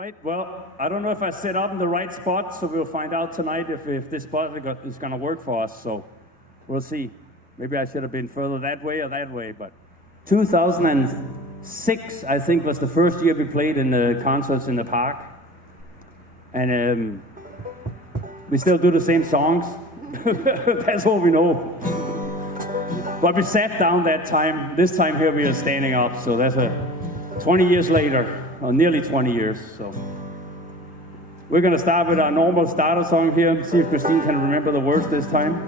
right, well, I don't know if I set up in the right spot, so we'll find out tonight if this spot is going to work for us, so we'll see. Maybe I should have been further that way or that way, but 2006, I think, was the first year we played in the concerts in the park. And we still do the same songs. That's all we know. But we sat down that time. This time here we are standing up, so that's 20 years later, or nearly 20 years. So we're going to start with our normal starter song here, see if Christine can remember the words this time.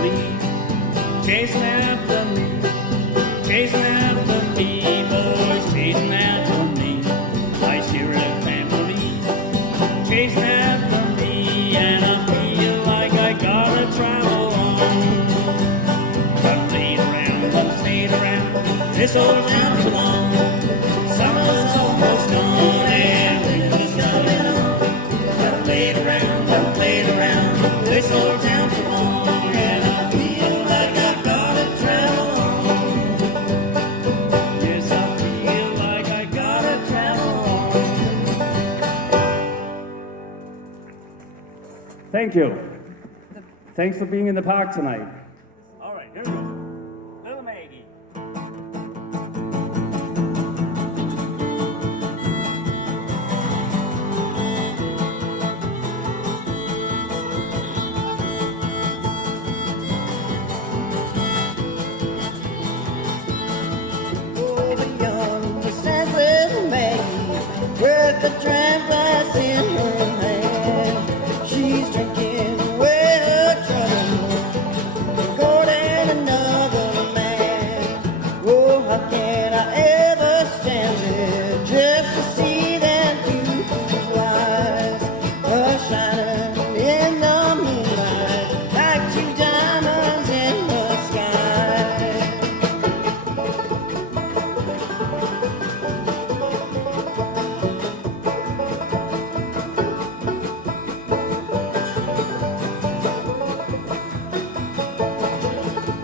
family, chasing after me, chasing after me, boys, chasing after me. My Sheriff family, chasing after me, and I feel like I gotta travel on. Done played around, done stayed around, this old town so long. Summer's almost gone and winter's coming on. Done played around, this old town so long, and I feel like I gotta travel on. Yes, I feel like I gotta travel on. Thank you. Thanks for being in the park tonight. All right, here we go. Little Maggie. Over yonder stands little Maggie with a dram glass in her hand. She's drinking away her trouble, courting another man. Oh, how can I ever stand it just to see them two eyes shining in the moonlight like two diamonds in the sky.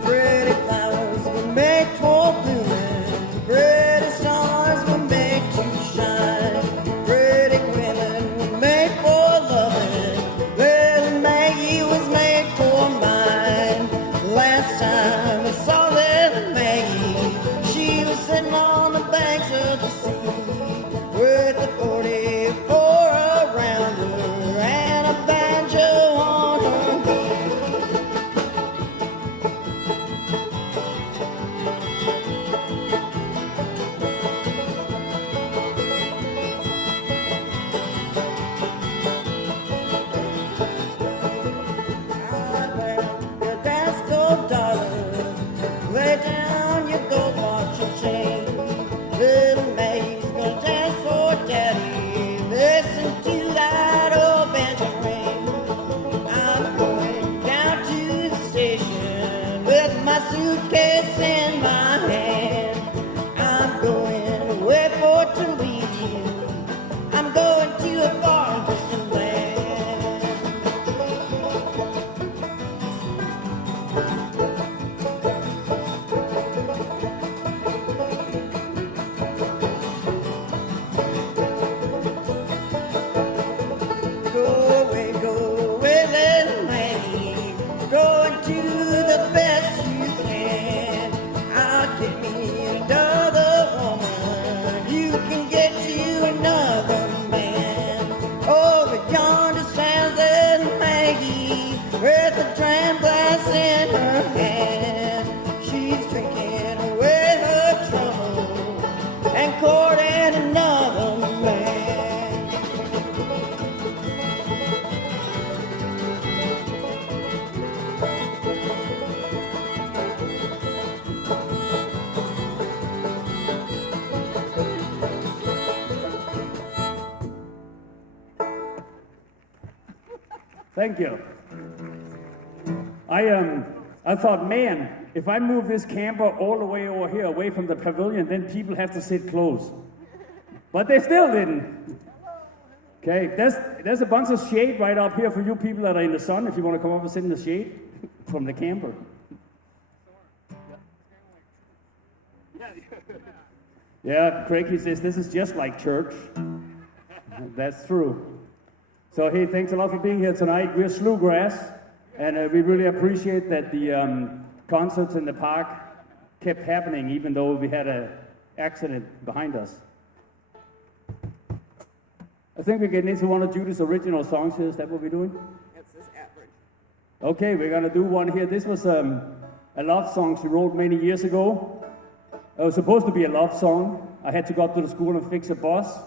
Pretty flowers were made for blooming, pretty stars were made to shine, pretty women were made for loving, little Maggie was made for mine. Last time I saw little Maggie, she was sitting on the banks of the sea with a 44 around her and a banjo on her knee. Your dance go, darling. Lay down your gold watch and chain. Little Maggie's gonna dance for daddy. Listen to that old banjo ring. I'm going down to the station with my suitcase in my hand. I'm going away for to leave you. I'm going to a far distant land. Go away, little Maggie. Going to the best you can. I'll get me another woman. You can get you another man. Over yonder stands little Maggie with a dram glass in her hand. She's drinking away her trouble and courting another man. Thank you. I thought, man, if I move this camper all the way over here, away from the pavilion, then people have to sit close. But they still didn't. Okay, there's a bunch of shade right up here for you people that are in the sun, if you want to come up and sit in the shade from the camper. Yeah, Craig says this is just like church. That's true. So hey, thanks a lot for being here tonight. We're Sloughgrass, and we really appreciate that the concerts in the park kept happening even though we had an accident behind us. I think we're getting into one of Judy's original songs here. Is that what we're doing? That's his average. Okay, we're gonna do one here. This was a love song she wrote many years ago. It was supposed to be a love song. I had to go up to the school and fix a bus.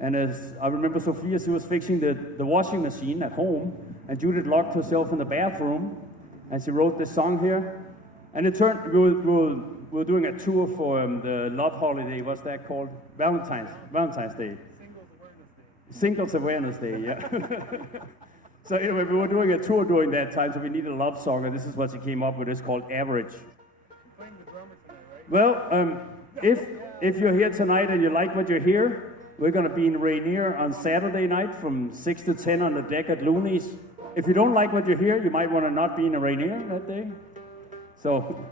And as I remember Sophia, she was fixing the washing machine at home, and Judith locked herself in the bathroom. and she wrote this song here. And it turned, we were doing a tour for the love holiday, what's that called? Valentine's Day. Singles Awareness Day, yeah. So anyway, we were doing a tour during that time, so we needed a love song, and this is what she came up with. It's called Average. Playing the drummer tonight, right? Well, if you're here tonight and you like what you hear, we're going to be in Rainier on Saturday night from 6 to 10 on the deck at Looney's. If you don't like what you hear, you might want to not be in Rainier that day. So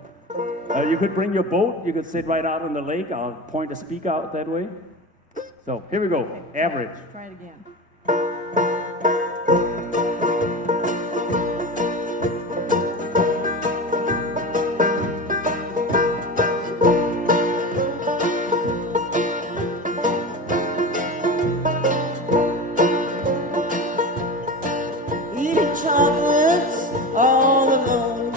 you could bring your boat. You could sit right out on the lake. I'll point a speaker out that way. So here we go. Average. Try it again. Eating chocolates all alone,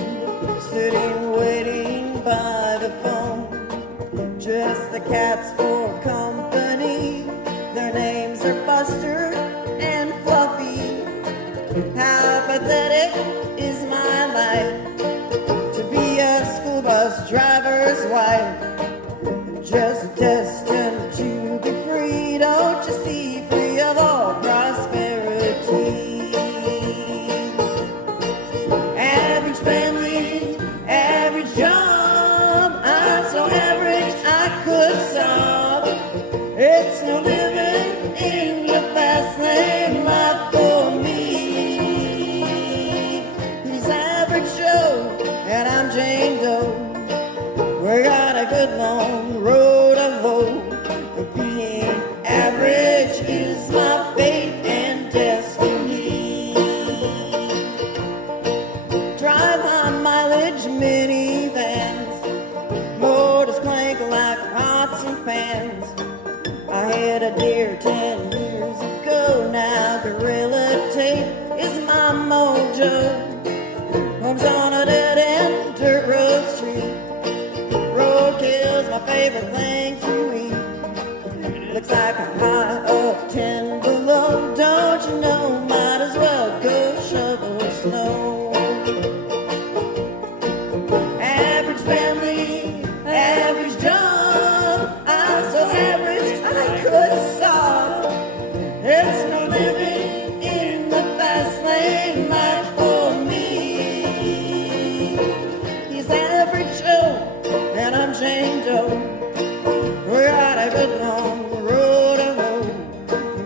sitting waiting by the phone. Just the cats for company. Their names are Buster and Fluffy. How pathetic is my life to be a school bus driver's wife. Just destined to be free. Don't you see? Free of all prosperity. Average family, average job. I'm so average I could sob. It's no living in the fast lane life for me. He's average Joe and I'm Jane Doe. We got a good long road to hoe. Being average is my fate and destiny. Drive high mileage minivans, motors clank like pots and pans. I had a deer 10 years ago. Now gorilla tape is my mojo. Homes on a dead end dirt road street. Roadkill's my favorite thing to eat. Looks like a high of 10 below. Don't you know? Might as well go shovel snow. Average family, average job. I'm so average I could sob. It's no living in the fast lane life for me. He's average Joe and I'm Jane Doe. We got a good long road to hoe.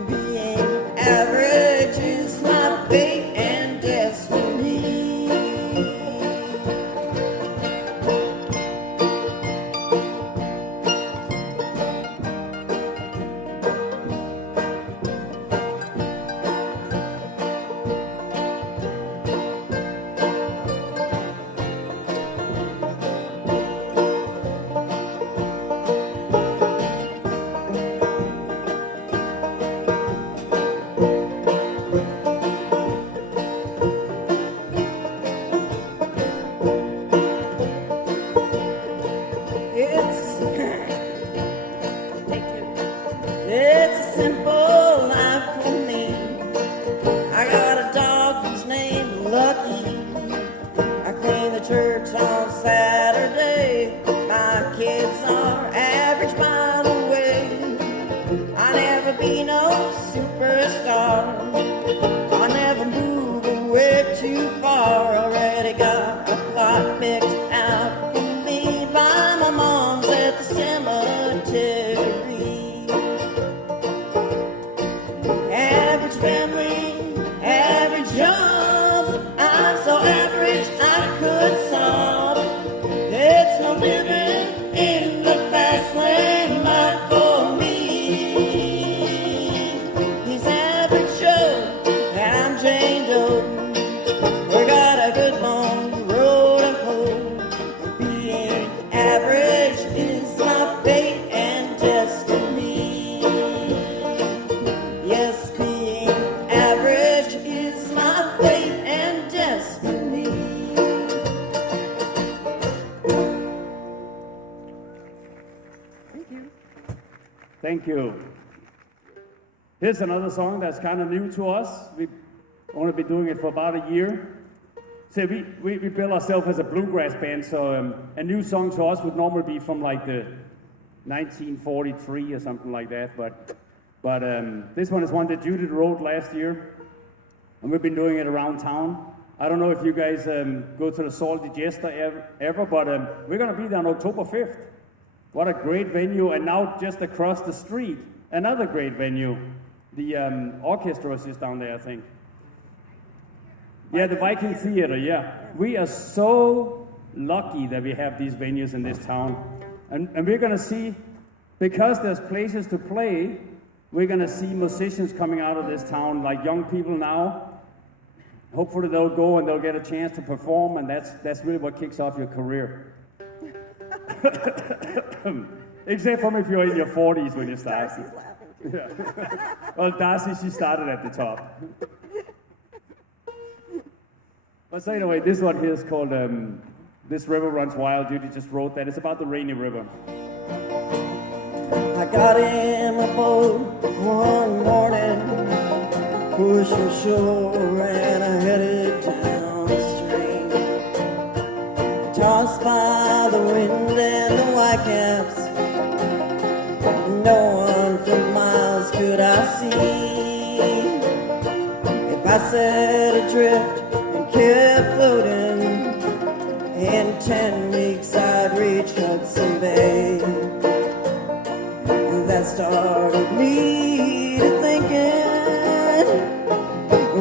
Being average is my fate and destiny. It's a simple life for me. I got a dog whose name Lucky. I clean the church on Saturday. My kids are average by the way. I never be no superstar. I never move away too far. Already got a plot picked out for me by my mom's at the cemetery. Average family, average job. I'm so average I could sob. It's no living in the fast lane life for me. He's average Joe and I'm Jane Doe. We got a good long road to hoe. Being average is my fate and destiny. Yes, being average is my fate and destiny. Thank you. Thank you. Here's another song that's kind of new to us. We've only been doing it for about a year. So we build ourselves as a bluegrass band, so a new song to us would normally be from like the 1943 or something like that, but this one is one that Judith wrote last year, and we've been doing it around town. I don't know if you guys go to the Salty Jester ever, but we're going to be there on October 5th. What a great venue, and now just across the street, another great venue. The orchestra is just down there, I think. Yeah, the Viking Theater, yeah. We are so lucky that we have these venues in this town. And we're going to see, because there's places to play, we're going to see musicians coming out of this town, like young people now. Hopefully they'll go and they'll get a chance to perform, and that's really what kicks off your career. Except from if you're in your 40s when you start. Darcy's laughing. Yeah. Well, Darcy, she started at the top. But so anyway, this one here is called This River Runs Wild. Judy just wrote that. It's about the rainy river. I got in my boat one morning, pushed from shore and I headed down the stream. Tossed by the wind and the whitecaps, no one for miles could I see. If I set adrift and kept floating, in 10 weeks I'd reach Hudson Bay. That started me to thinking,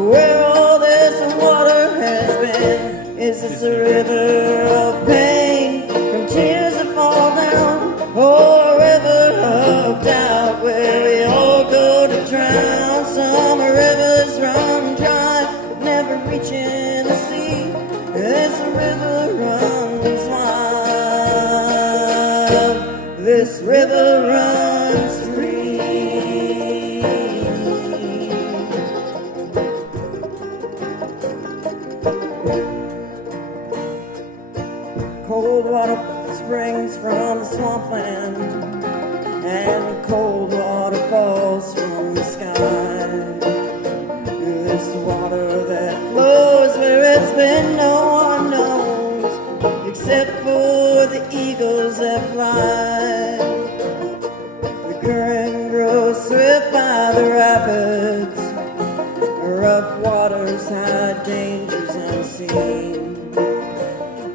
where all this water has been. Is this a river of pain from tears that fall down, or a river of doubt where we all go to drown? Some rivers run dry, never reaching the sea. This river runs wild. This river runs free. Cold water springs from the swampland, and cold water falls from the sky. This water that flows where it's been no one knows, except for the eagles that fly. The current grows swift by the rapids, rough waters hide dangers unseen.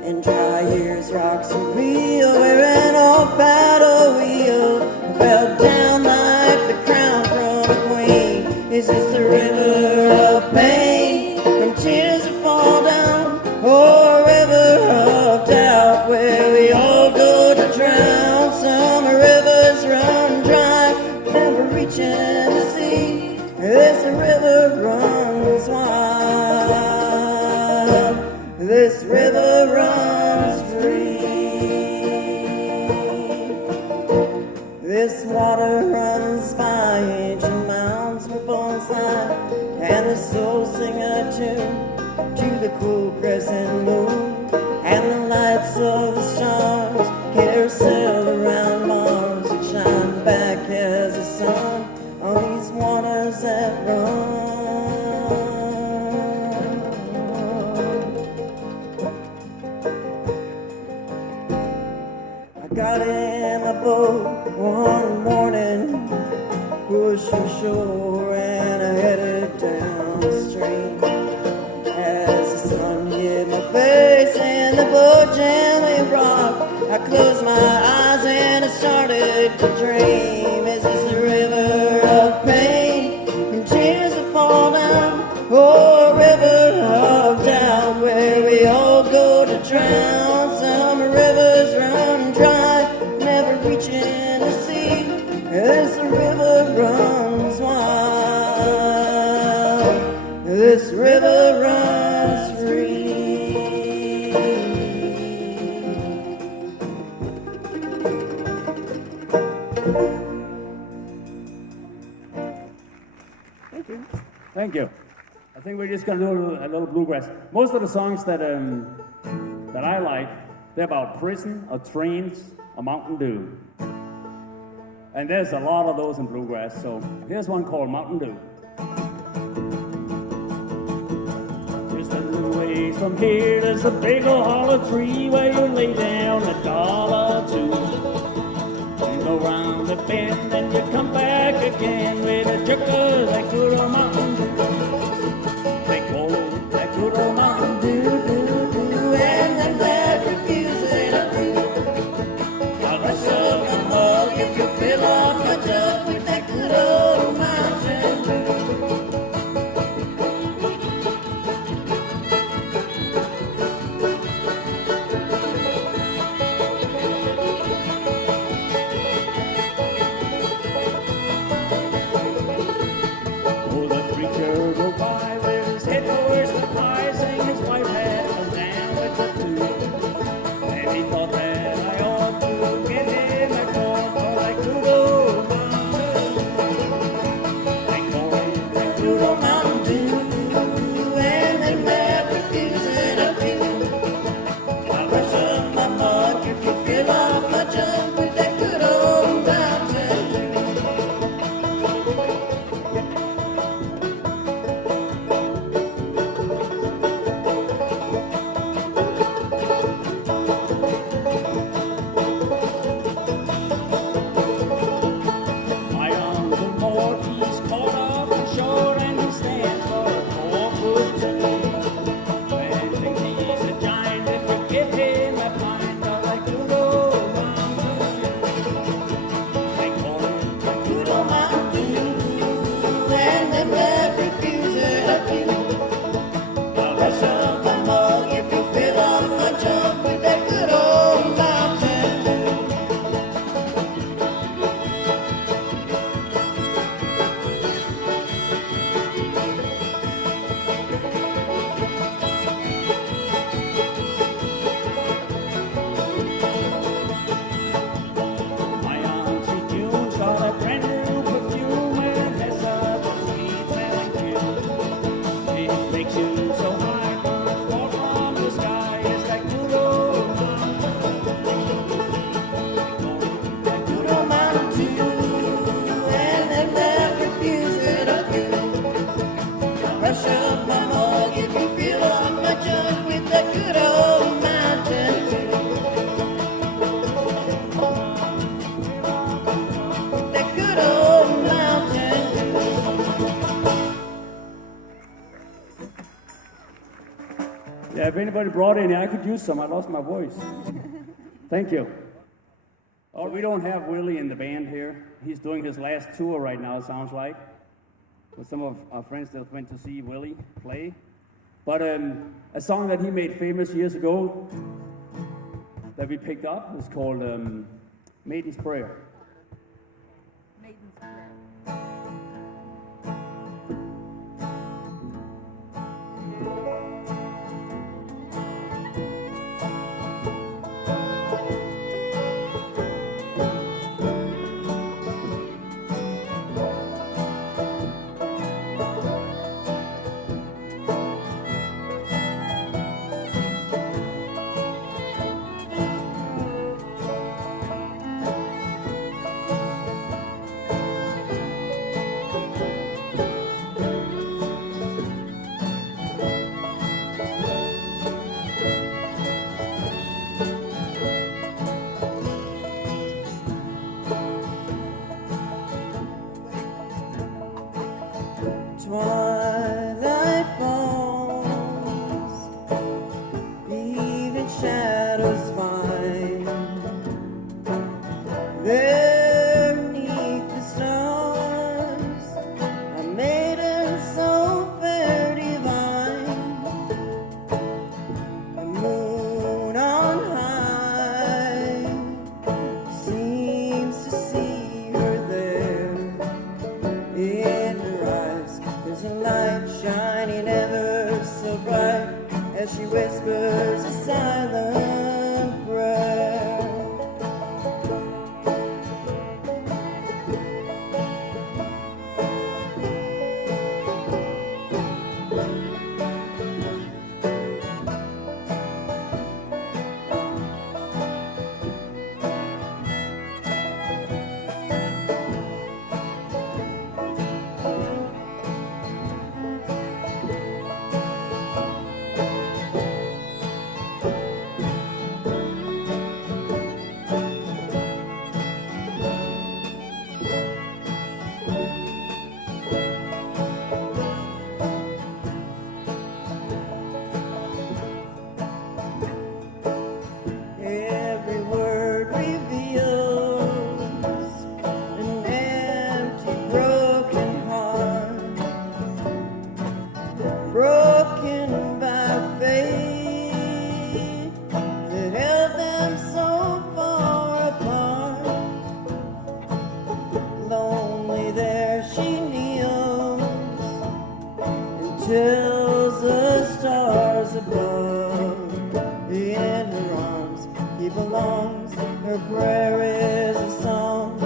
In dry years, rocks reveal where an old battle wheel fell down like the crown from a queen. Is this the river of pain from tears that fall down, or a river of doubt where we all go to drown? Some rivers run dry, never reaching the sea. This river runs wild. This river runs free. This water runs by ancient mounds with bones lie, and the souls sing a tune to the cool crescent moon, and the lights of the stars carousel around Mars and shine back as the sun on these waters that run. I got in a boat one morning, pushed from shore and I headed down the stream. As the sun hit my face and the boat gently rocked, I closed my eyes and I started to dream. Is this the river of pain from tears that fall down, or a river of doubt where we all go to drown? Some rivers run dry, never reaching the sea. This river runs wild. This river runs free. Thank you. Thank you. I think we're just going to do a little bluegrass. Most of the songs that I like, they're about prison or trains or Mountain Dew. And there's a lot of those in bluegrass, so here's one called Mountain Dew. Just a little ways from here, there's a big old hollow tree where you lay down $1 or two. You go round the bend and you come back again with a jerker that good old Mountain Dew. They call it that good old Mountain Dew, And I'm glad refusing a few. I'll rush up the mug if you fill up my jug with that good old Mountain Dew. oh, the preacher go by with his head towards the pie, saying his wife had come down with the flu. And he thought that I ought to get him a call for that good old Mountain Dew. They call it that good old Mountain Dew. And I'm glad refusing a few. I'll rush up my mug if you fill up my jug with that good old Mountain Dew. My Uncle Mort, he's caught off and short, and he stands for 4'2". Man thinks he's a giant if you give him a pint of that good old Mountain Dew. They call it that good old Mountain Dew. And I'm glad refusing a few. I'll rush up my mug if you fill up my jug with that good old Mountain Dew. My Auntie June saw that brand new perfume and it has such a sweet smelling tune. It makes you so high, birds fall from the sky. It's that good old Mountain Dew. That good old Mountain Dew. And I'm glad refusing a few. I'll rush up my mug if you fill up my jug with that good old Mountain Dew. That good old Mountain Dew. Yeah, if anybody brought any, I could use some. I lost my voice. Thank you. Oh, we don't have Willie in the band here. He's doing his last tour right now, it sounds like, with some of our friends that went to see Willie play. But a song that he made famous years ago that we picked up is called Maiden's Prayer. Maiden's Prayer. songs. Her prayer is a song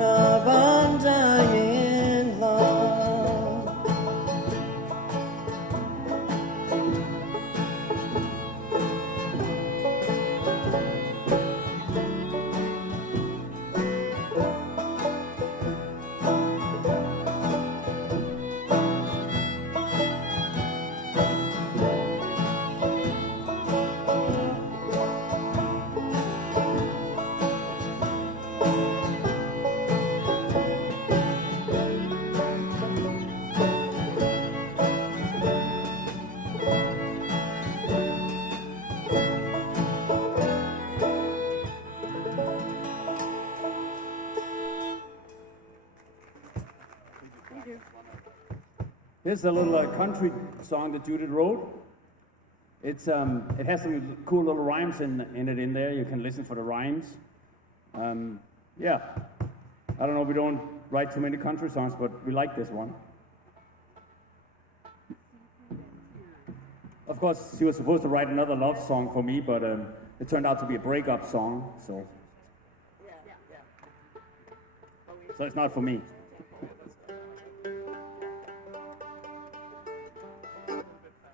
of undying love. Here's a little country song that Judith wrote. It has some cool little rhymes in it in there. You can listen for the rhymes. Yeah, I don't know. We don't write too many country songs, but we like this one. Of course, she was supposed to write another love song for me, but it turned out to be a breakup song. So it's not for me.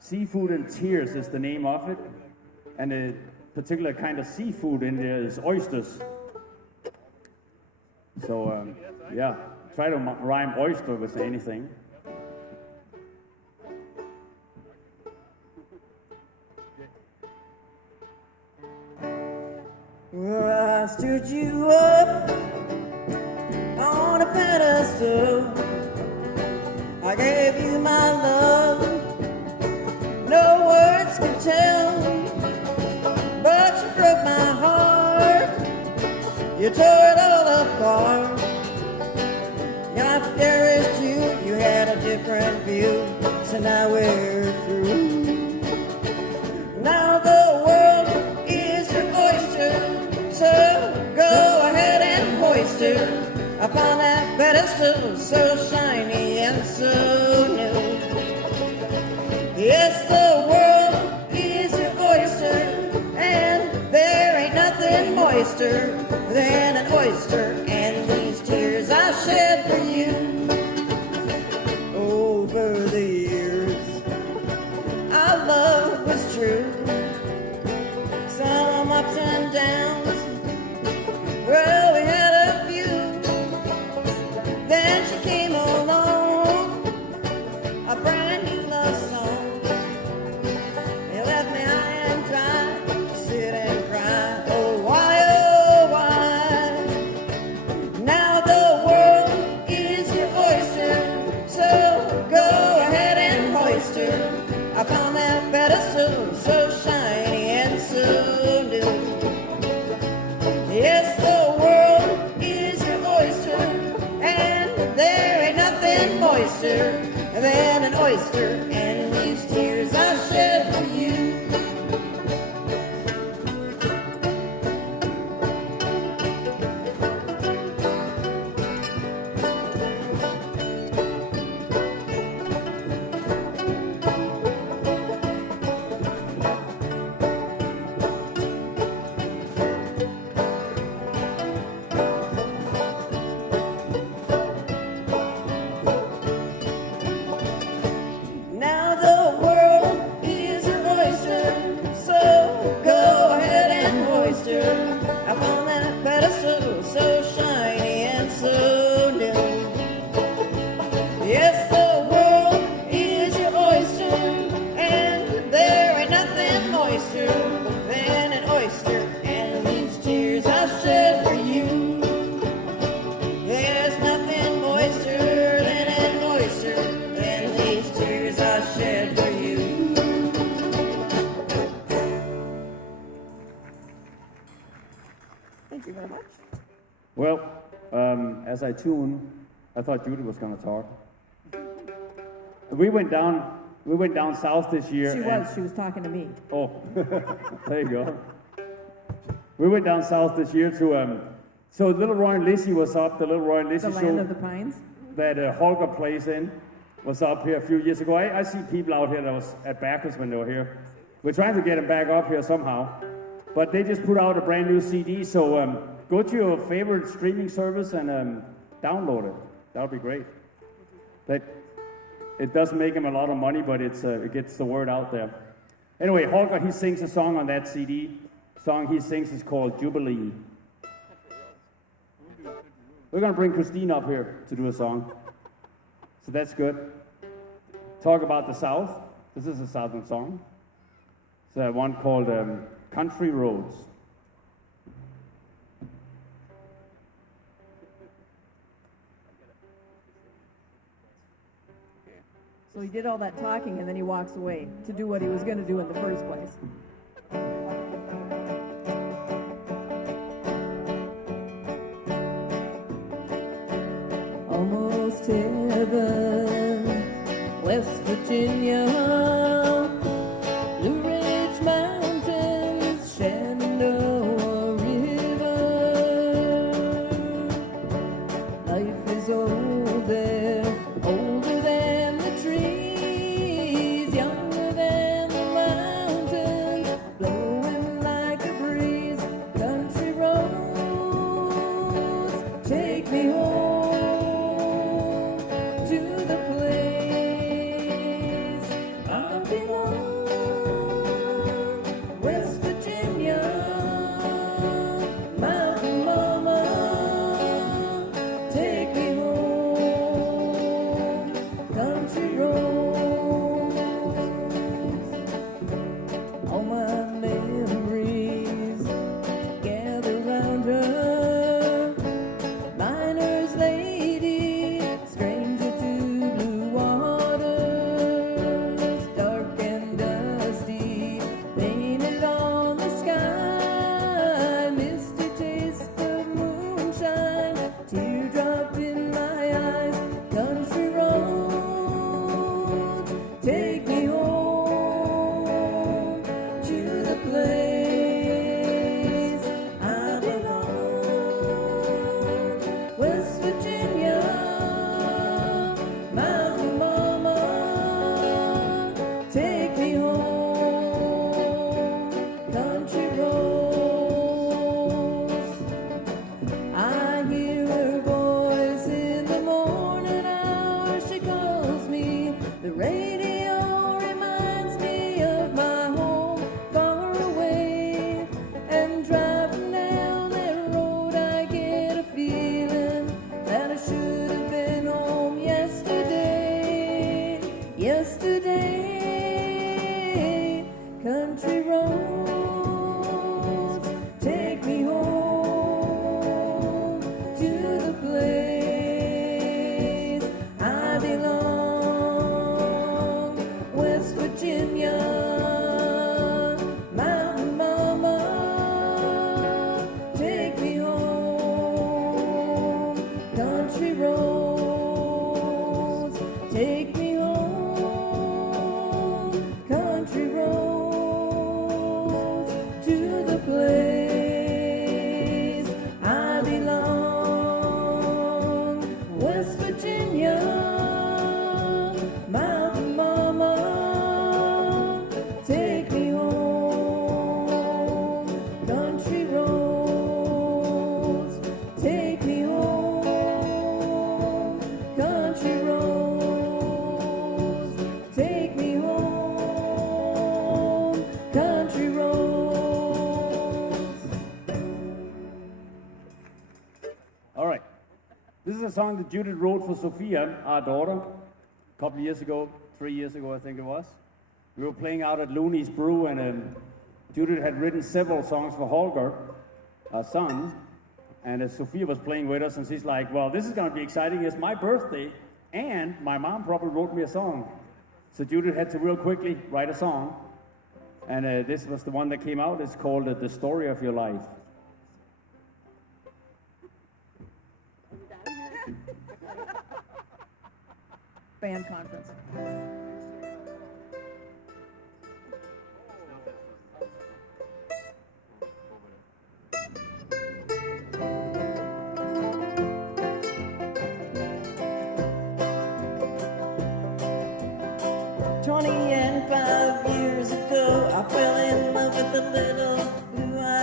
Seafood and Tears is the name of it, and a particular kind of seafood in there is oysters. So, yeah, try to rhyme oyster with anything. Well, I stood you up on a pedestal. I gave you my love. No words can tell, but you broke my heart. You tore it all apart. Got discouraged you had a different view, so now we're through. Now the world is your oyster, so go ahead and hoist her upon that pedestal so shiny and so new. Yes, the world is your oyster, and there ain't nothing moister than an oyster, and these tears I shed for you. Over the years, our love was true. Some ups and downs, well, we had a few. Then she came along, a brand new love song. Upon that pedestal so shiny and so new. Yes, the world is your oyster, and there ain't nothing moister than an oyster, and these tears I shed for you. Well, as I tuned, I thought Judy was going to talk. We went down south this year. She was talking to me. Oh, there you go. We went down south this year to, so Little Roy and Lizzie was up, the Little Roy and Lizzie The show Land of the Pines? that Holger plays in was up here a few years ago. I see people out here that was at Bacchus when they were here. We're trying to get them back up here somehow. But they just put out a brand new CD, so go to your favorite streaming service and download it. That would be great. But it doesn't make him a lot of money, but it gets the word out there. Anyway, Holger, he sings a song on that CD. The song he sings is called Jubilee. We're going to bring Christine up here to do a song. So that's good. Talk about the South. This is a Southern song. It's one called Country Roads. So he did all that talking and then he walks away to do what he was going to do in the first place. Almost heaven, West Virginia, Blue Ridge Mountains, Shenandoah River. Life is old there, older than the trees, younger than the mountains, blowing like a breeze. Country roads, take me home. Yesterday, country roads, take me home to the place I belong. West Virginia, Mountain Mama, take me home. Country roads, take me home. Country roads to the place I belong. West Virginia, Mountain Mama, take me home. Country roads, take me home. Country roads, take me home. Country roads. All right. This is a song that Judith wrote for Sophia, our daughter, a couple of years ago, 3 years ago, I think it was. We were playing out at Looney's Brew, and Judith had written several songs for Holger, our son, and Sophia was playing with us, and she's like, well, this is going to be exciting. It's my birthday, and my mom probably wrote me a song. So Judith had to real quickly write a song, and this was the one that came out. It's called The Story of Your Life. Band conference. $25 years ago, I fell in love with a little blue-eyed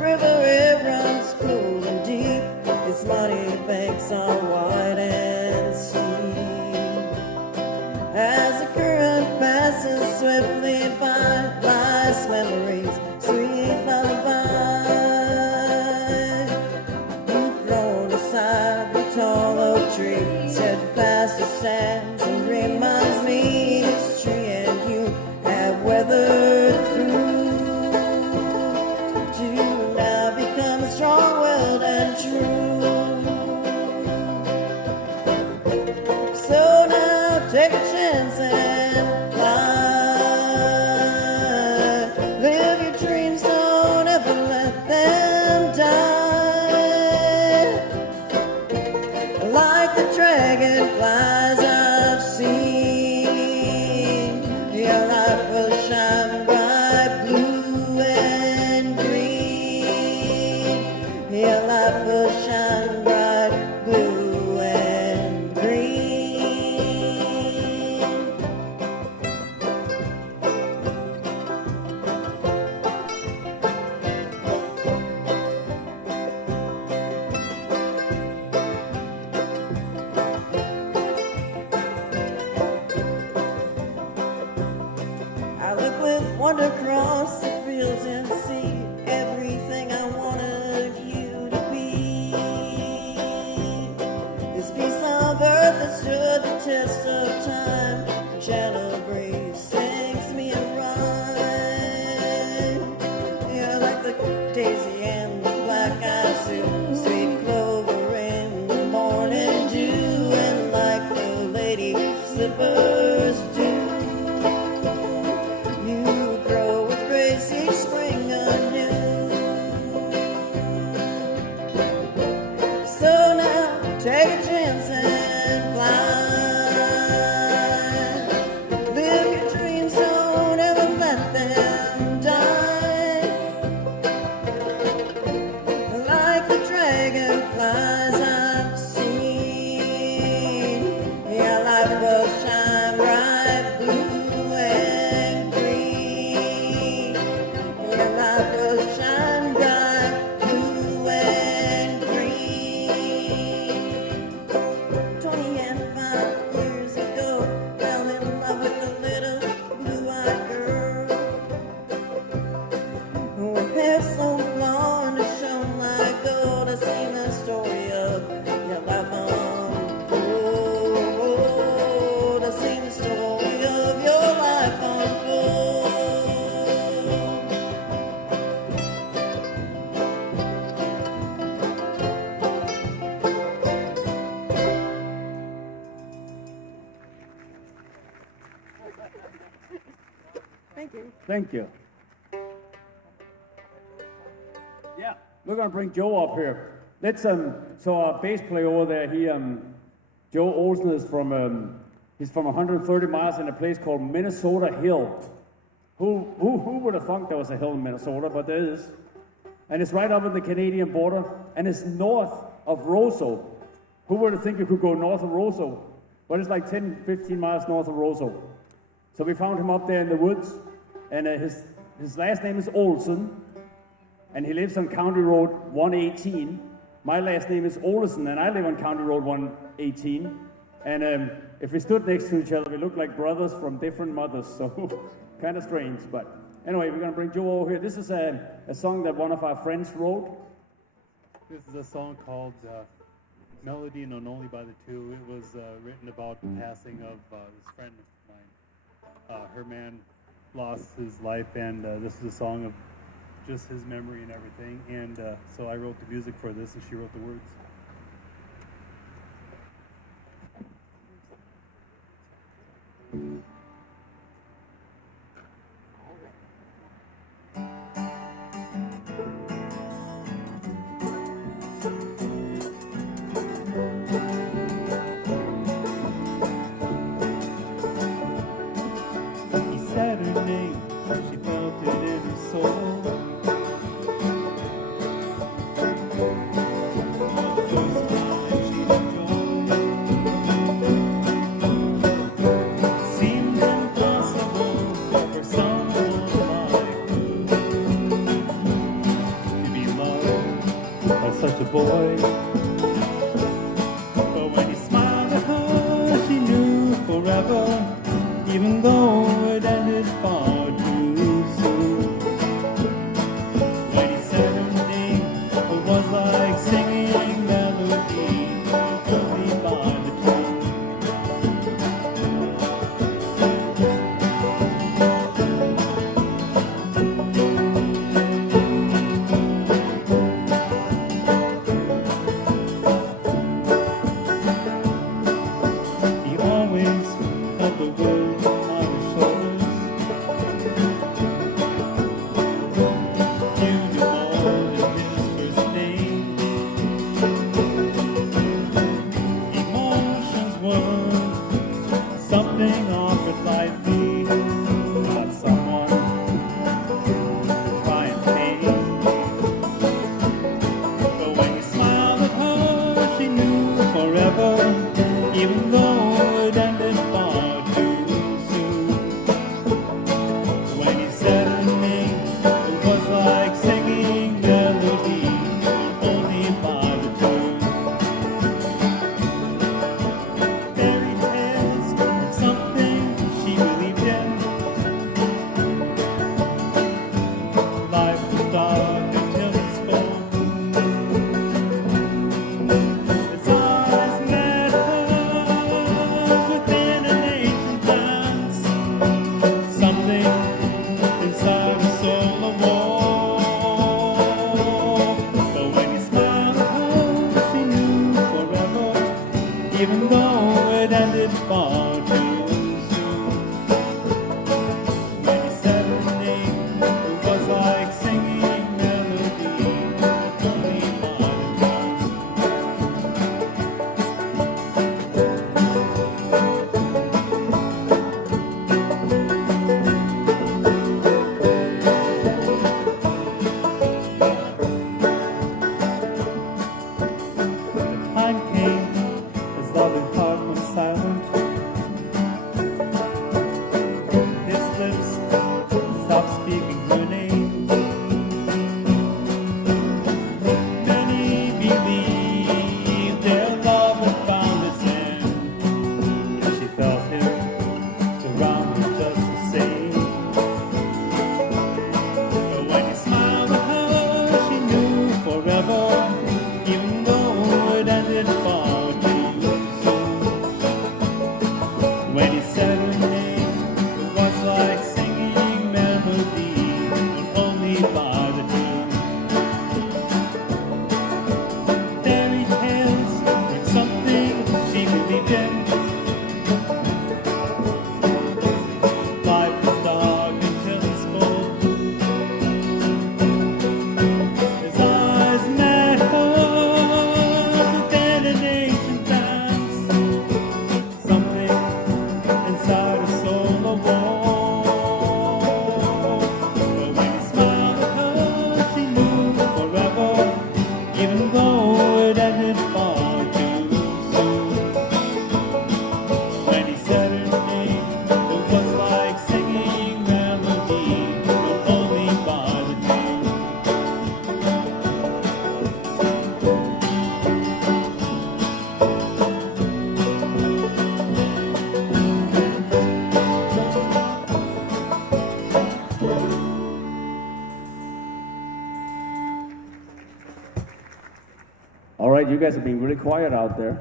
river, it runs cool and deep. Its muddy banks are wide and steep. As the current passes swiftly by, life's memories, sweet lullaby. You've grown beside the tall oak tree, steadfast it stands and reminds me this tree and you have weathered through to now become strong-willed and true. So now take a chance and fly. Live your dreams, don't ever let them die. Like the dragonflies I've seen, your life will shine bright blue and green. Your life will shine bright blue and green. I look with wonder across the fields and see everything I wanted you to be. This piece of earth that stood the test of time. A gentle breeze sings me a rhyme. You're like the daisy and the black-eyed Sue, sweet clover in the morning dew, and like the lady slippers do. You grow with grace each spring anew. So now take a chance and fly. Live your dreams, don't ever let them die. Like the dragonflies I've seen, your life will shine bright blue and green. Your life will shine bright blue and green. 25 years ago, fell in love with a little blue-eyed girl. With hair so blonde, it shone like gold. I seen the story of your life unfold. I seen the story of your life unfold. Thank you. Thank you. Yeah, we're gonna bring Joe up here. Let's so our bass player over there, Joe Olsen is from he's from 130 miles in a place called Minnesota Hill. Who would have thought there was a hill in Minnesota, but there is. And it's right up in the Canadian border, and it's north of Roseau. Who would have think you could go north of Roseau? But it's like 10, 15 miles north of Roseau. So we found him up there in the woods, and his last name is Olsen, and he lives on County Road 118. My last name is Olesen, and I live on County Road 118. And if we stood next to each other, we look like brothers from different mothers, so kind of strange. But anyway, we're going to bring Joe over here. This is a song that one of our friends wrote. This is a song called Melody Known Only by the Two. It was written about the passing of this friend of mine. Her man lost his life, and this is a song of just his memory and everything. And so I wrote the music for this, and she wrote the words. He said her name, she felt it in her soul. such a boy. But when he smiled at her, she knew forever, even though it ended far too soon. When he said her name, it was like singing melody, only by the tune. He always held the world on his shoulders. You knew more than his first name. Emotions were something offered lightly, not someone trying pain. But when he smiled at her, she knew forever, even though it ended far too soon. When he said her name, it was like singing melody, only by the tune. Fairy tales were something she believed in. Life was dark until he spoke. His eyes met hers within an ancient dance. Something inside her soul awoke. But when he smiled at her, she knew forever, even though it ended far too soon. When he said her name, it was like singing melody, only by the tune. The time came, his loving heart was silent. His lips stopped speaking her name. Many believed their love had found its end, and she felt him surround her just the same. But when he smiled at her, she knew forever, even though it ended far too soon. When he said her name, it was like singing melody, but only by the tune. Fairy tales were something she believed in. Life was dark until he spoke. His eyes met hers within an ancient dance. Something inside her soul awoke. But when he smiled at her, she knew forever, even though it ended far too soon. When he said her name, it was like singing melody, but only by the tune. All right, you guys are being really quiet out there.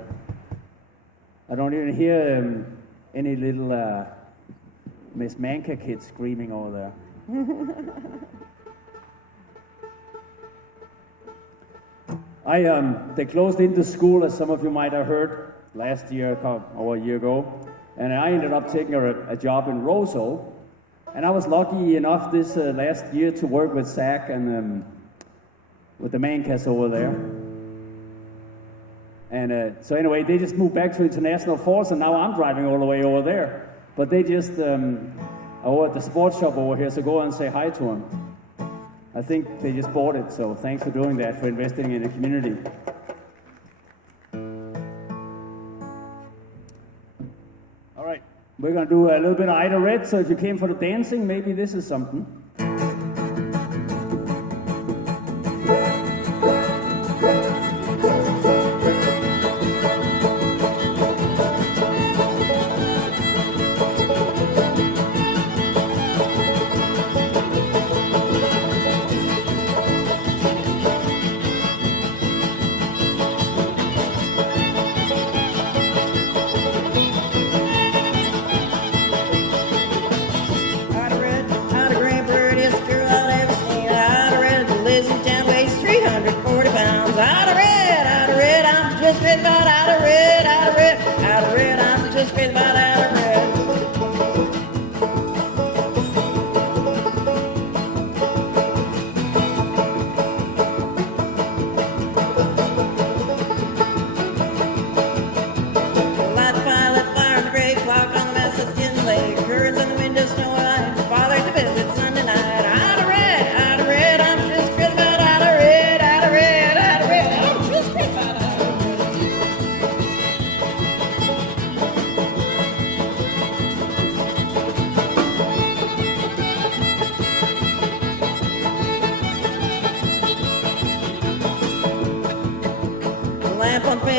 I don't even hear any little Miss Manka kids screaming over there. They closed into school, as some of you might have heard, last year or a year ago, and I ended up taking a job in Roseau, and I was lucky enough this last year to work with Zach and with the Mankas over there. And so anyway, they just moved back to International Falls, and now I'm driving all the way over there. But they just over at the sports shop over here, so go and say hi to them. I think they just bought it, so thanks for doing that, for investing in the community. All right, we're gonna do a little bit of Ida Red, so if you came for the dancing, maybe this is something.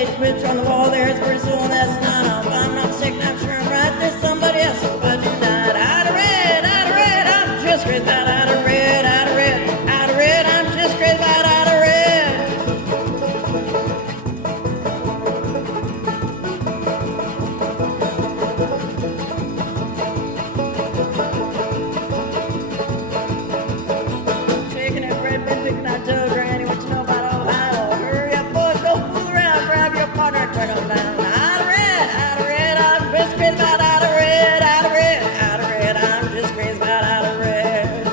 paint a picture on the wall there. It's pretty soon, that's not all. I'm not sick, I'm sure I'm right. There's somebody else, but tonight. Out of red, I'm just crazy about out of red, out of red, out of red. I'm just crazy about out of red. Taking that red bin, picking out Joe Granny, what you know about Ohio? Hurry up, boys, go fool around, grab your partner and turn them down. Out of red, I'm just crazy about out of red, out of red, out of red. I'm just crazy about out of red.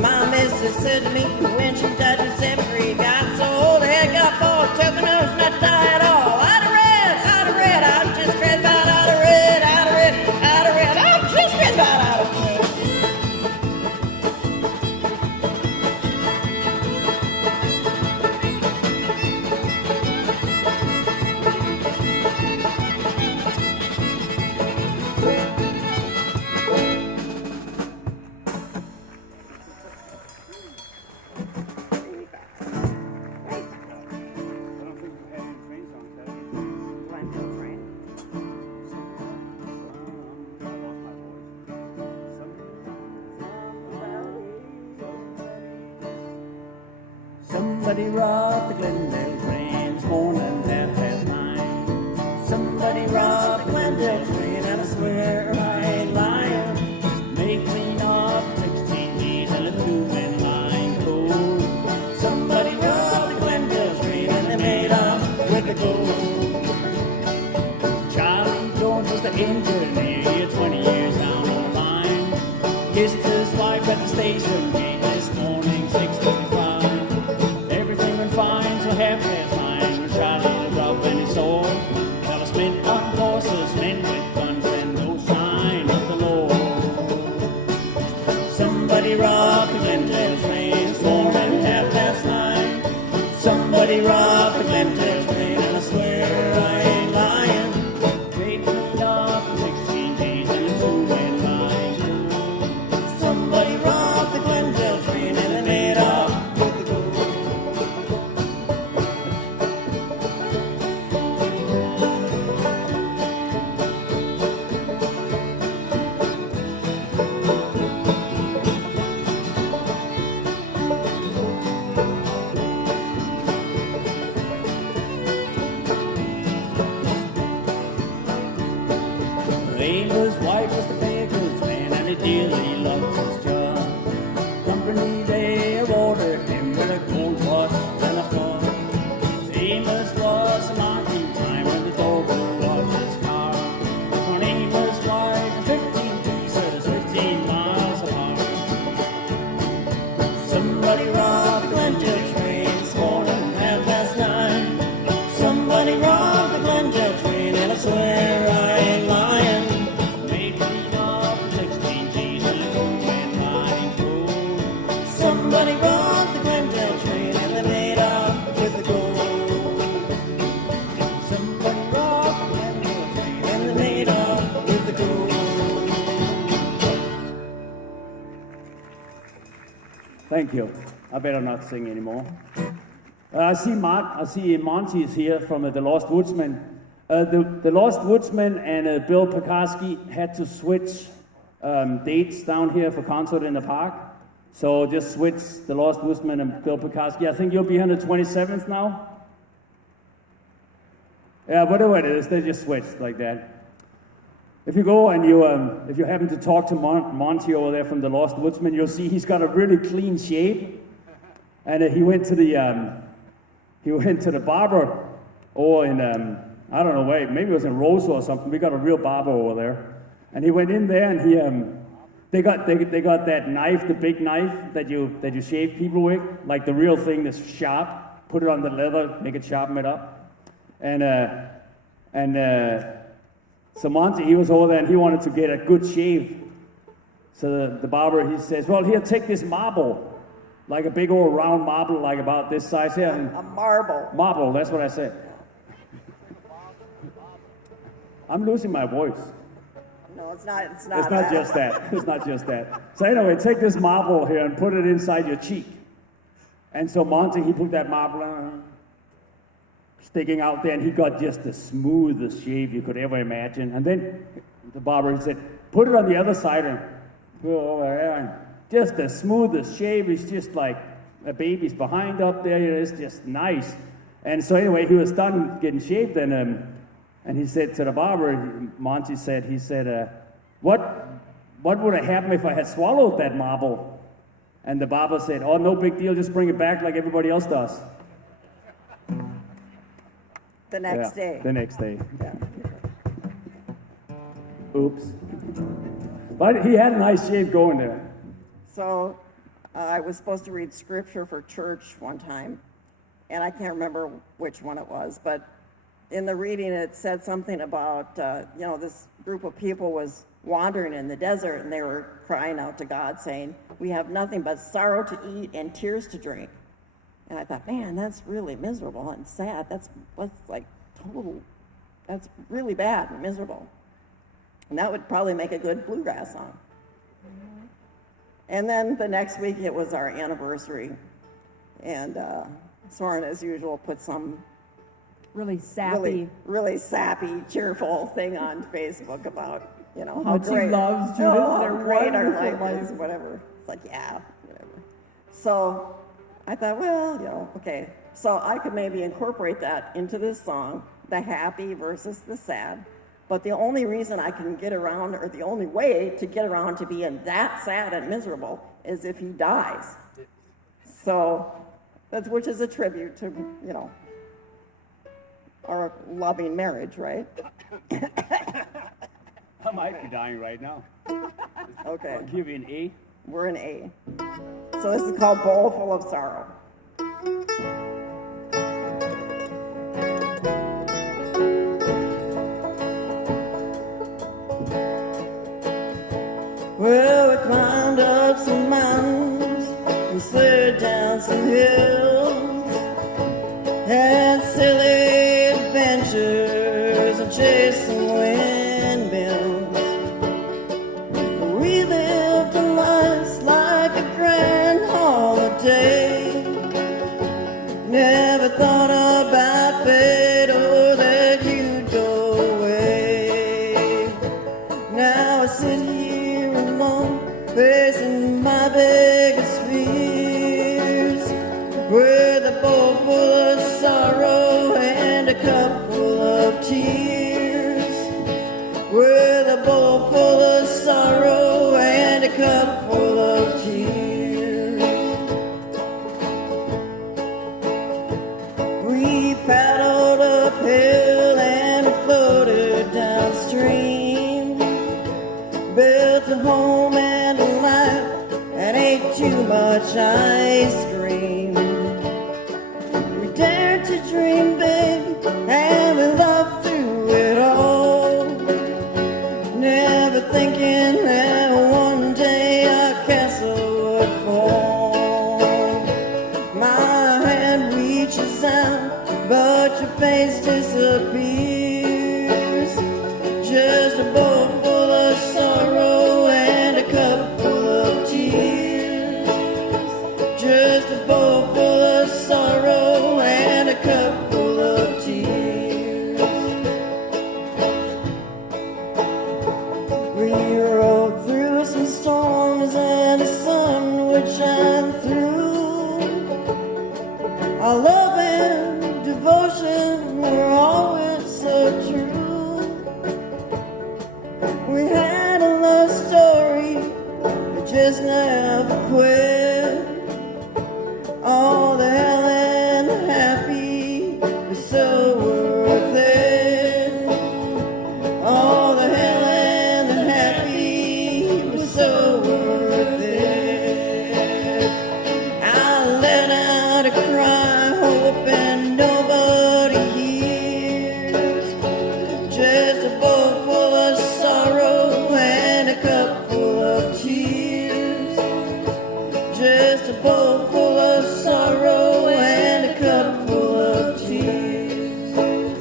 My missus said to me when she died in 73, got so old, head got bald, took a nose, not die at all. Out of red, I'm just crazy about out of red, out of red, out of red. I'm just crazy about out of red. I don't think you had any train songs, have you? Glenville Train. I lost my voice. Somebody robbed the Glendale train this morning at 9:30. Somebody robbed the Glendale train, and I swear I ain't lying. They clean off 16 G's and left 2 men lying cold. Somebody robbed the Glendale train, and they made off with the gold. Charlie Jones was the engineer, 20 years down the line. Kissed his wife at the station gate this morning, 6:45. Everything went fine till 9:30 when Charlie looked up and he saw men on horses, men with guns, and no sign of the law. Somebody robbed the Glendale train this morning, 9:30. Somebody robbed the Glendale train, and I swear I ain't lying. They cleaned off the 16 G's and the 2 men lying. Somebody robbed the Glendale train, and they made off with the gold. Rainbow's wife was the baker's man, and he dearly loved his job. Company they awarded him with a gold watch and a frog. Amos was a marking time when the dog blew off his car. On Amos' wife, 15 pieces, 15 miles apart. Somebody robbed the Glendale train this morning, 9:30. Somebody robbed the Glendale train, and I swear I ain't lying. Made clean off 16 G's and the 2 men lying cold. Somebody robbed the Glendale train, and they made off with the gold. Somebody robbed the Glendale train, and they made off with the gold. Thank you. I better not sing anymore. I see Monty is here from the Lost Woodsmen. The Lost Woodsmen and Bill Pekarski had to switch dates down here for concert in the park. So just switch the Lost Woodsmen and Bill Pekarski. I think you'll be here on the 27th now. Yeah, whatever it is, they just switched like that. If you go and if you happen to talk to Monty over there from the Lost Woodsman, you'll see he's got a really clean shave, and he went to the barber over in I don't know where, maybe it was in Rosa or something. We got a real barber over there, and he went in there and they got that knife, the big knife that you shave people with, like the real thing that's sharp. Put it on the leather, make it sharpen it up, so Monty, he was over there and he wanted to get a good shave. So the barber, he says, well, here, take this marble, like a big old round marble, like about this size here. And A marble. marble, that's what I said. I'm losing my voice. No, it's not. It's not. It's not just that. It's not just that. So anyway, take this marble here and put it inside your cheek. And so Monty, he put that marble on. sticking out there, and he got just the smoothest shave you could ever imagine. And then the barber said, put it on the other side and go over there, and just the smoothest shave. It's just like a baby's behind up there. It's just nice. And so anyway, he was done getting shaved, and he said to the barber, Monty said, what would have happened if I had swallowed that marble? And the barber said, oh, no big deal, just bring it back like everybody else does. The next day. The next day. Yeah. Oops. But he had a nice shave going there. So I was supposed to read scripture for church one time, and I can't remember which one it was, but in the reading it said something about, this group of people was wandering in the desert, and they were crying out to God saying, we have nothing but sorrow to eat and tears to drink. And I thought, man, that's really miserable and sad. That's really bad and miserable. And that would probably make a good bluegrass song. And then the next week it was our anniversary. And Soren, as usual, put some Really sappy. really sappy, cheerful thing on Facebook about, how much he great, loves Judith. how They're great our wonderful life is, whatever. It's like, yeah, whatever. So I thought, well, okay. So I could maybe incorporate that into this song, the happy versus the sad. But the only reason I can get around, or the only way to get around to being that sad and miserable, is if he dies. So which is a tribute to, our loving marriage, right? I might be dying right now. Okay. I'll give you an A. We're in A. So this is called Bowl Full of Sorrow. Well, we climbed up some mountains and slid down some hills, had silly adventures and chased some windmills. We lived a life like a grand holiday. Never thought about fate or that you'd go away. Now I sit here alone, facing my biggest fears, with a bowl full of sorrow and a cup full of tears. With a bowl full of sorrow and a cup full of tears. We paddled uphill and floated downstream, built a home and a life, and ate too much ice cream. We dared to dream big, and we loved through it all, never thinking that one day our castle would fall. My hand reaches out, but your face disappears. Just a bowl full of sorrow and a cup full of tears. Just a bowl full of sorrow and a cup full of tears. We rode through some storms and the sun would shine through. Our love and devotion were always so true. We had a love story that just never quit. All the hell and the happy was so worth it. All the hell and the happy was so worth it. I let out a cry, hoping nobody hears. Just a bowl full of sorrow and a cup full of tears. Just a bowl full of sorrow and a cup full of tears.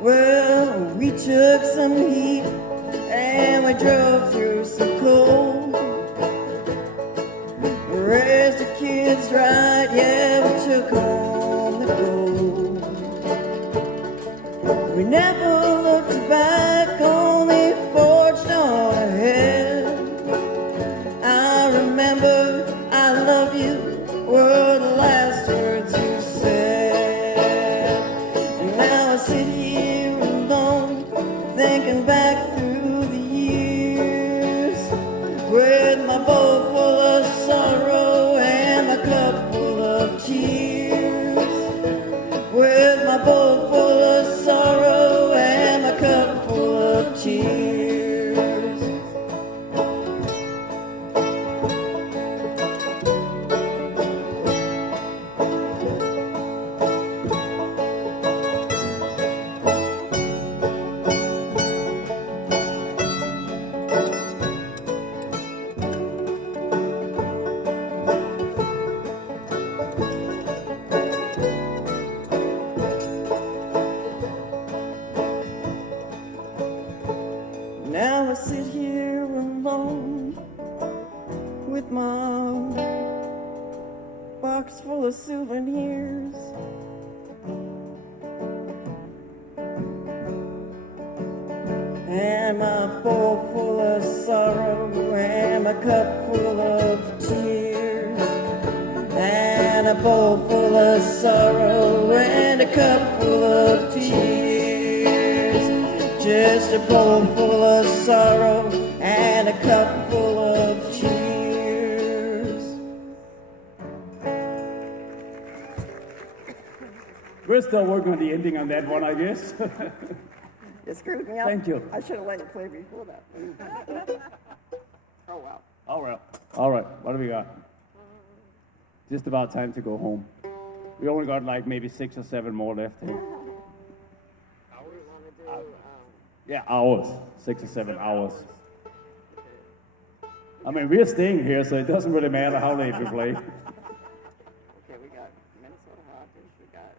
Well, we took some heat and we drove through some cold. We raised the kids right, yeah, we took home We never looked back, only forged on ahead. I remember I love you were the last words you said. And now I sit here alone, thinking back through the years, with my bowl full of sorrow and my cup full of tears. With my bowl full of sorrow and my cup full of tears. Now I sit here alone with my box full of souvenirs. And my bowl full of sorrow and my cup full of tears. And a bowl full of sorrow and a cup full of tears. Just a bowl full of sorrow and a cup full of tears. We're still working on the ending on that one, I guess. You screwed me up. Thank you. I should have let you play before that. Oh, wow. All right. All right. What do we got? Just about time to go home. We only got like maybe 6 or 7 more left here. Yeah, hours. 6 or 7 hours. I mean, we're staying here, so it doesn't really matter how late we play. Okay, we got Minnesota Hawkers, we got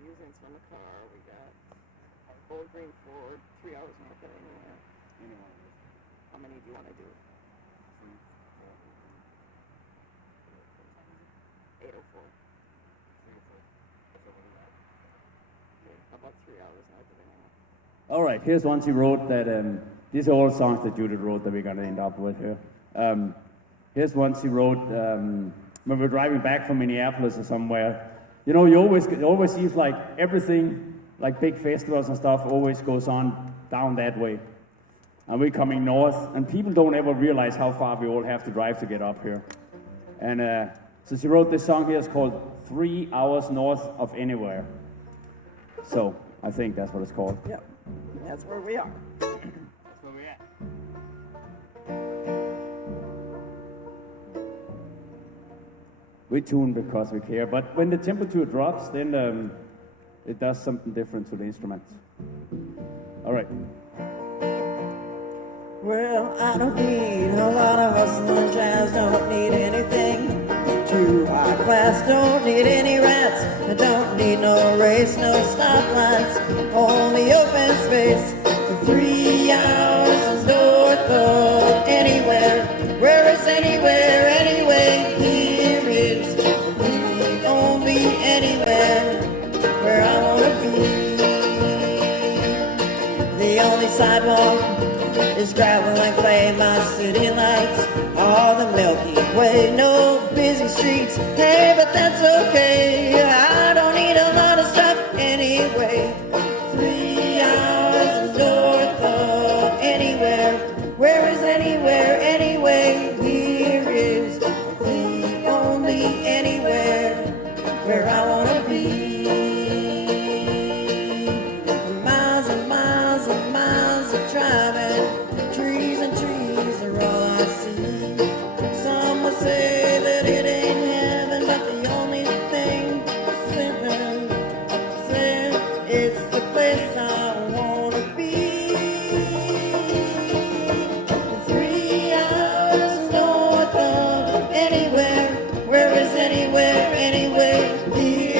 musings from the car, we got Old Green Ford, 3 hours north of anywhere. How many do you want to do? 804. Okay, how about 3 hours north of anywhere? All right, here's one she wrote that, these are all songs that Judith wrote that we're going to end up with here. Here's one she wrote when we were driving back from Minneapolis or somewhere. You know, it always seems like everything, like big festivals and stuff, always goes on down that way. And we're coming north, and people don't ever realize how far we all have to drive to get up here. And so she wrote this song here, it's called 3 Hours North of Anywhere. So I think that's what it's called. Yep, that's where we are. That's where we're at. We tune because we care, but when the temperature drops, then it does something different to the instruments. All right. Well, I don't need a lot of hustle and jazz, don't need anything too high class, don't need any rats, I don't need no race, no stoplights, only open space. For 3 hours is north of anywhere. Where is anywhere, anyway? Here is the only anywhere where I wanna be. The only sidewalk is gravel and clay, my city lights are the Milky Way. No busy streets, hey, but that's okay. I don't need a lot of stuff anyway. 3 hours is north of anywhere. Where is anywhere, anyway? Here is the only anywhere where I wanna be. Miles and miles and miles of driving, trees and trees are all I see. Some will say that it ain't heaven, but the only thing sinning said it's the place I wanna be. 3 hours north of anywhere. Where is anywhere, anywhere? Here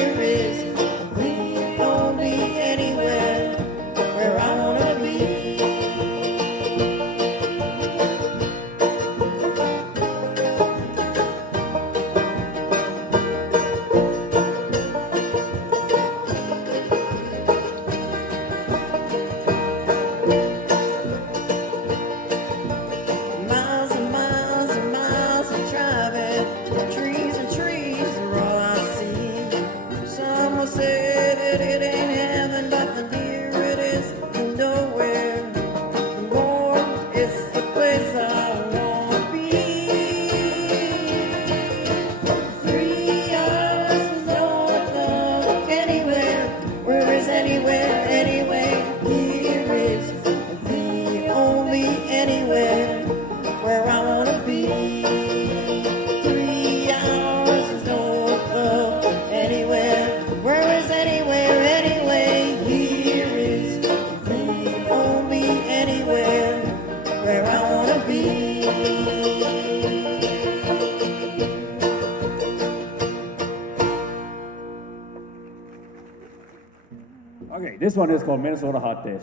Okay, this one is called Minnesota Hot Dish.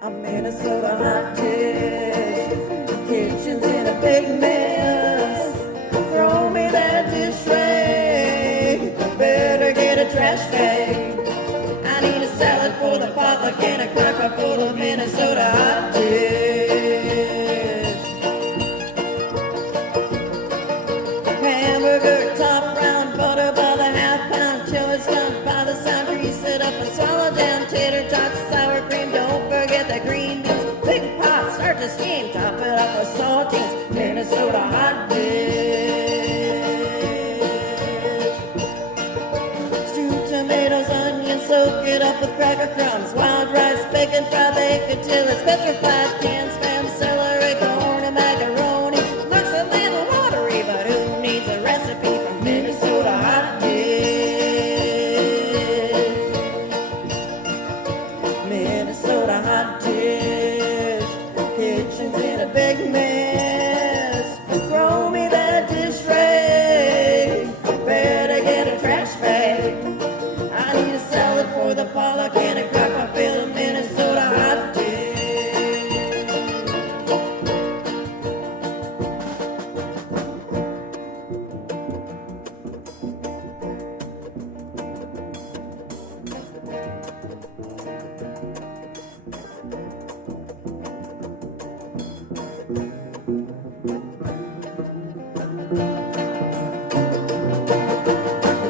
A Minnesota hot dish, kitchen's in a big mess. Throw me that dish tray, better get a trash bag. I need a salad for the potluck and a crock full of Minnesota hot dish. Hamburger top round, butter by the half pound, till it's done by the sound. Grease it up and swallow down. Tater tots, sour cream, don't forget the green beans. Big pot, start to steam, top it up with saltines. Minnesota hot dish. Stewed tomatoes, onions, soak it up with cracker crumbs. Wild rice, bacon, fry, bake it till it's petrified. Canned spam, celery, corn, and macaroni. Looks a little watery, but who needs a recipe from Minnesota hot dish? Minnesota hot dish, kitchen's in a big mess. Throw me that dish tray, better get a trash bag. I need a salad for the pollock and a crock full of Minnesota hot dish.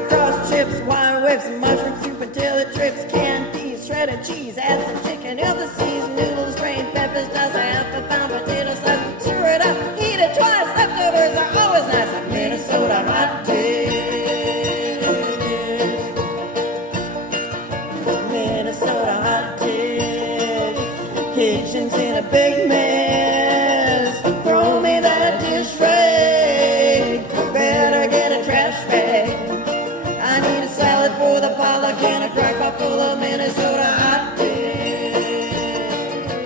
Cross chips, wire whips, mushroom soup until it drips. Canned peas, shredded cheese, add some chicken, other seasoned noodles, green peppers, does a half a pound potato slice. Stir it up, eat it twice. Leftovers are always nice. A Minnesota hot dish. Minnesota hot dish. Kitchen's in a big mess. Throw me that dish tray. Better get a trash bag. I need a salad for the pollock and a crock pot full of Minnesota hot dish.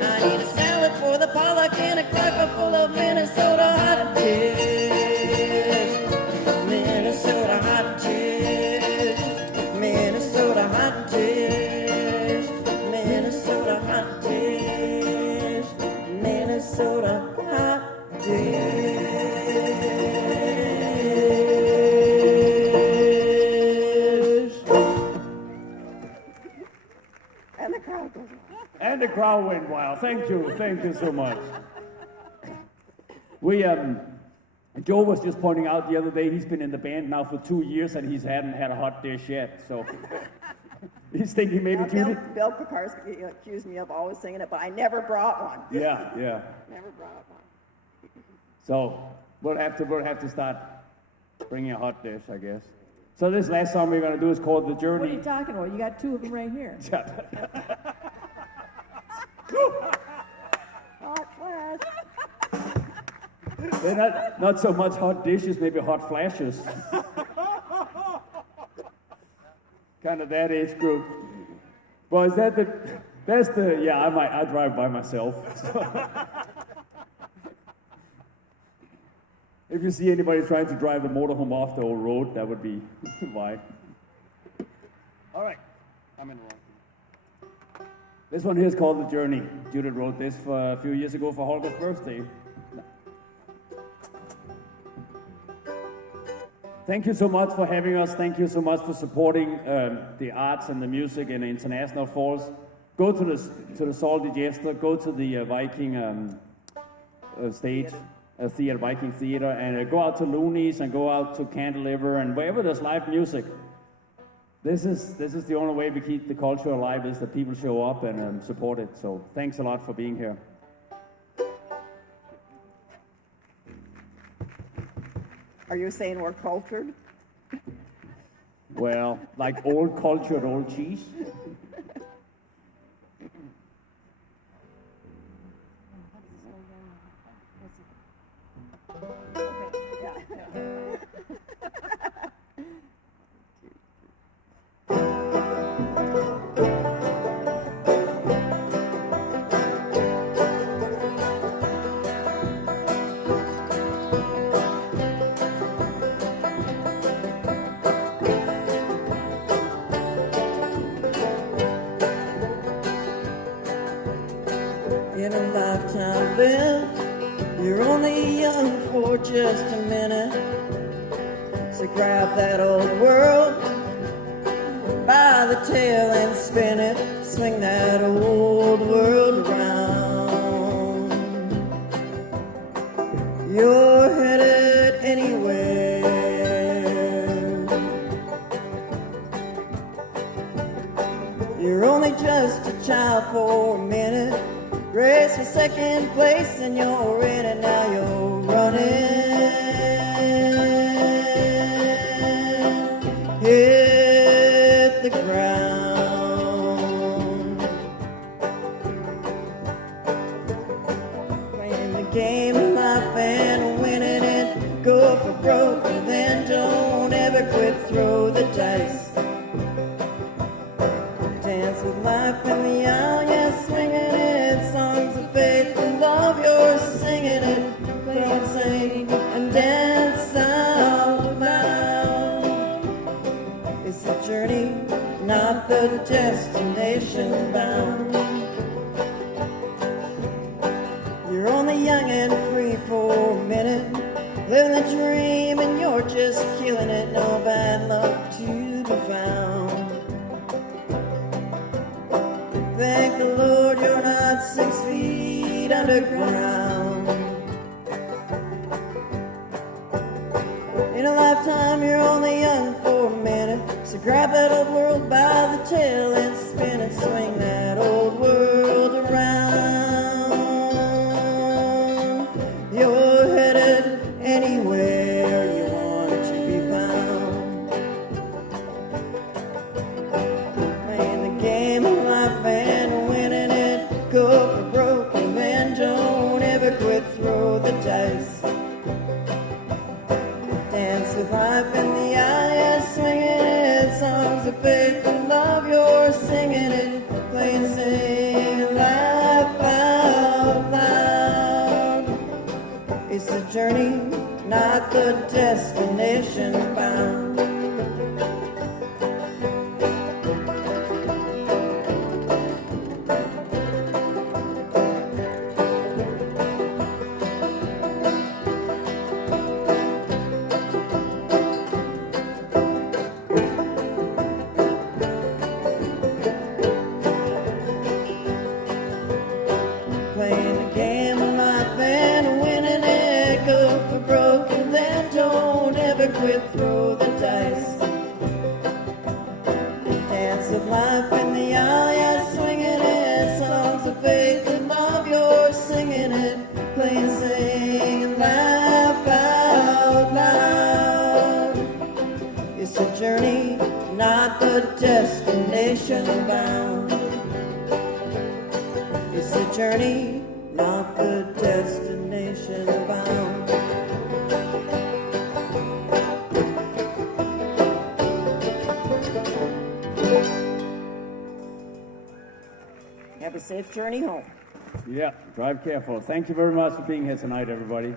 I need a salad for the pollock and a crock pot full of Minnesota hot dish. Minnesota hot dish. Minnesota hot dish. Minnesota hot dish. Minnesota hot dish. And the crowd goes wild. And the crowd went wild. Thank you so much. We, Joe was just pointing out the other day, he's been in the band now for 2 years and he hadn't had a hot dish yet. So he's thinking maybe Judy. Bill Pekarski accused me of always singing it, but I never brought one. Yeah. Never brought one. So we'll have to start bringing a hot dish, I guess. So this last song we're gonna do is called The What are Journey. you talking about? You got two of them right here. Hot flash. They're not so much hot dishes, maybe hot flashes. Kind of that age group. Well, that's the, yeah, I drive by myself. If you see anybody trying to drive a motorhome off the old road, that would be why. All right. I'm in the wrong. This one here is called The Journey. Judith wrote this a few years ago for Holger's birthday. Thank you so much for having us. Thank you so much for supporting the arts and the music in the International Falls. Go to the Salty Jester, go to the Viking stage, theater, Viking Theater, and go out to Looney's and go out to Cantilever and wherever there's live music. This is the only way we keep the culture alive is that people show up and support it. So thanks a lot for being here. Are you saying we're cultured? Well, like old cultured old cheese. just a minute. So grab that old world by the tail and spin it. Swing that old world around. You're headed anywhere. You're only just a child for a minute. Race for second place and you're in it now. You're running. Hit the ground. Playing the game of life and winning it. Go for broke and then don't ever quit. Throw the dice. Dance with life in the aisle, yeah, swinging it. Songs of faith and love, you're singing it. Play and sing and dance out loud. It's a journey, not the destination bound. You're only young and free for a minute. Living the dream and you're just killing it. No bad luck to be found. Thank the Lord you're not 6 feet underground. In a lifetime you're only young for a minute. So grab that old world by the tail and spin and swing that old world around. You're headed anywhere you want to be found. Playing the game of life and winning it. Go for broke and then don't ever quit. Throw the dice. Dance with life in the eye, yeah, swinging it. Songs of faith and love, you're singing it. Play and sing, laugh out loud. It's a journey, not the destination bound. Playing the game of life and winning it. Go for broke and then don't ever quit. Throw the dice. Dance of life in the aisle, yeah, swinging it. Songs of faith and love, you're singing it. Play and sing and laugh out loud. It's a journey, not the destination bound. It's a journey, not the destination bound. Have a safe journey home. Yeah, drive careful. Thank you very much for being here tonight, everybody.